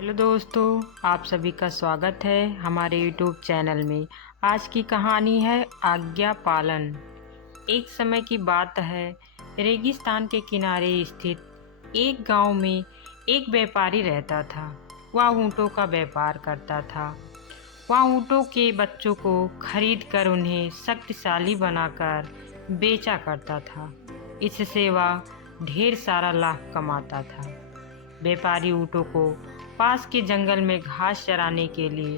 Hello दोस्तों, आप सभी का स्वागत है हमारे यूट्यूब चैनल में। आज की कहानी है आज्ञा पालन। एक समय की बात है, रेगिस्तान के किनारे स्थित एक गांव में एक व्यापारी रहता था। वह ऊँटों का व्यापार करता था। वह ऊँटों के बच्चों को खरीद कर उन्हें शक्तिशाली बनाकर बेचा करता था। इससे वह ढेर सारा लाभ कमाता था। व्यापारी ऊँटों को पास के जंगल में घास चराने के लिए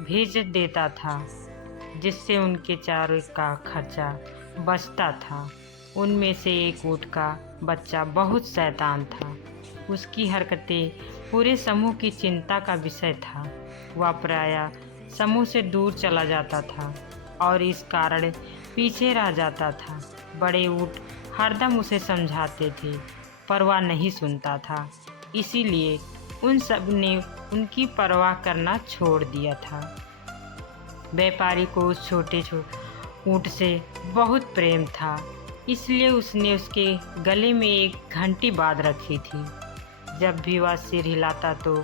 भेज देता था, जिससे उनके चारे का खर्चा बचता था। उनमें से एक ऊँट का बच्चा बहुत शैतान था। उसकी हरकतें पूरे समूह की चिंता का विषय था। वह प्रायः समूह से दूर चला जाता था और इस कारण पीछे रह जाता था। बड़े ऊँट हरदम उसे समझाते थे, पर वह नहीं सुनता था। इसीलिए उन सब ने उनकी परवाह करना छोड़ दिया था। व्यापारी को उस छोटे ऊँट से बहुत प्रेम था, इसलिए उसने उसके गले में एक घंटी बांध रखी थी। जब भी वह सिर हिलाता तो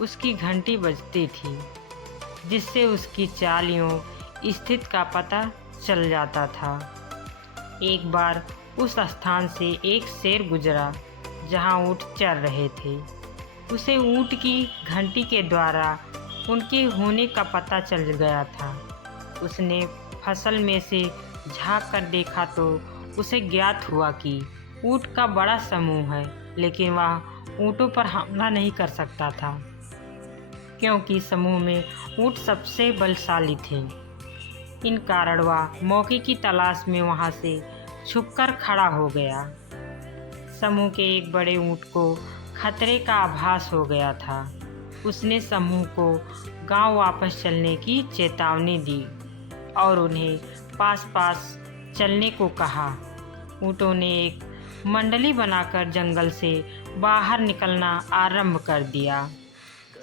उसकी घंटी बजती थी, जिससे उसकी चालियों स्थिति का पता चल जाता था। एक बार उस स्थान से एक शेर गुजरा जहाँ ऊँट चर रहे थे। उसे ऊँट की घंटी के द्वारा उनके होने का पता चल गया था। उसने फसल में से झांक कर देखा तो उसे ज्ञात हुआ कि ऊँट का बड़ा समूह है, लेकिन वह ऊँटों पर हमला नहीं कर सकता था, क्योंकि समूह में ऊँट सबसे बलशाली थे। इन कारण वह मौके की तलाश में वहां से छुपकर खड़ा हो गया। समूह के एक बड़े ऊँट को खतरे का आभास हो गया था। उसने समूह को गांव वापस चलने की चेतावनी दी और उन्हें पास पास चलने को कहा। ऊँटों ने एक मंडली बनाकर जंगल से बाहर निकलना आरंभ कर दिया।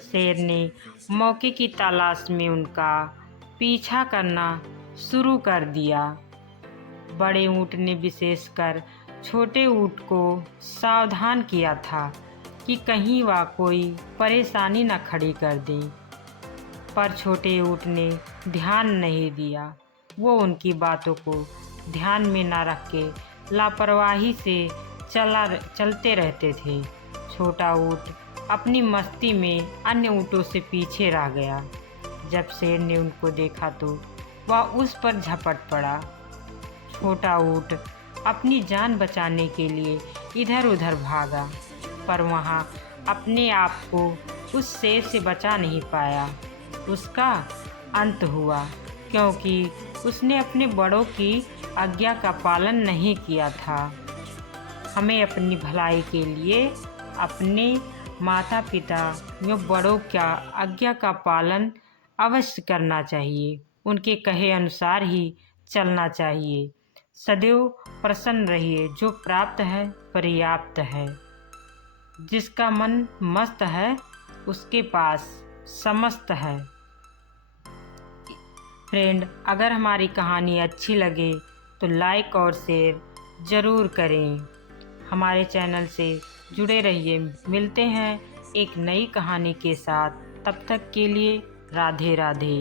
शेर ने मौके की तलाश में उनका पीछा करना शुरू कर दिया। बड़े ऊँट ने विशेषकर छोटे ऊँट को सावधान किया था कि कहीं वह कोई परेशानी न खड़ी कर दे, पर छोटे ऊँट ने ध्यान नहीं दिया। वो उनकी बातों को ध्यान में न रख के लापरवाही से चलते रहते थे। छोटा ऊँट अपनी मस्ती में अन्य ऊँटों से पीछे रह गया। जब शेर ने उनको देखा तो वह उस पर झपट पड़ा। छोटा ऊँट अपनी जान बचाने के लिए इधर उधर भागा, पर वहाँ अपने आप को उस शेर से बचा नहीं पाया। उसका अंत हुआ, क्योंकि उसने अपने बड़ों की आज्ञा का पालन नहीं किया था। हमें अपनी भलाई के लिए अपने माता पिता या बड़ों का आज्ञा का पालन अवश्य करना चाहिए। उनके कहे अनुसार ही चलना चाहिए। सदैव प्रसन्न रहिए। जो प्राप्त है पर्याप्त है। जिसका मन मस्त है उसके पास समस्त है। फ्रेंड, अगर हमारी कहानी अच्छी लगे तो लाइक और शेयर ज़रूर करें। हमारे चैनल से जुड़े रहिए। मिलते हैं एक नई कहानी के साथ। तब तक के लिए राधे राधे।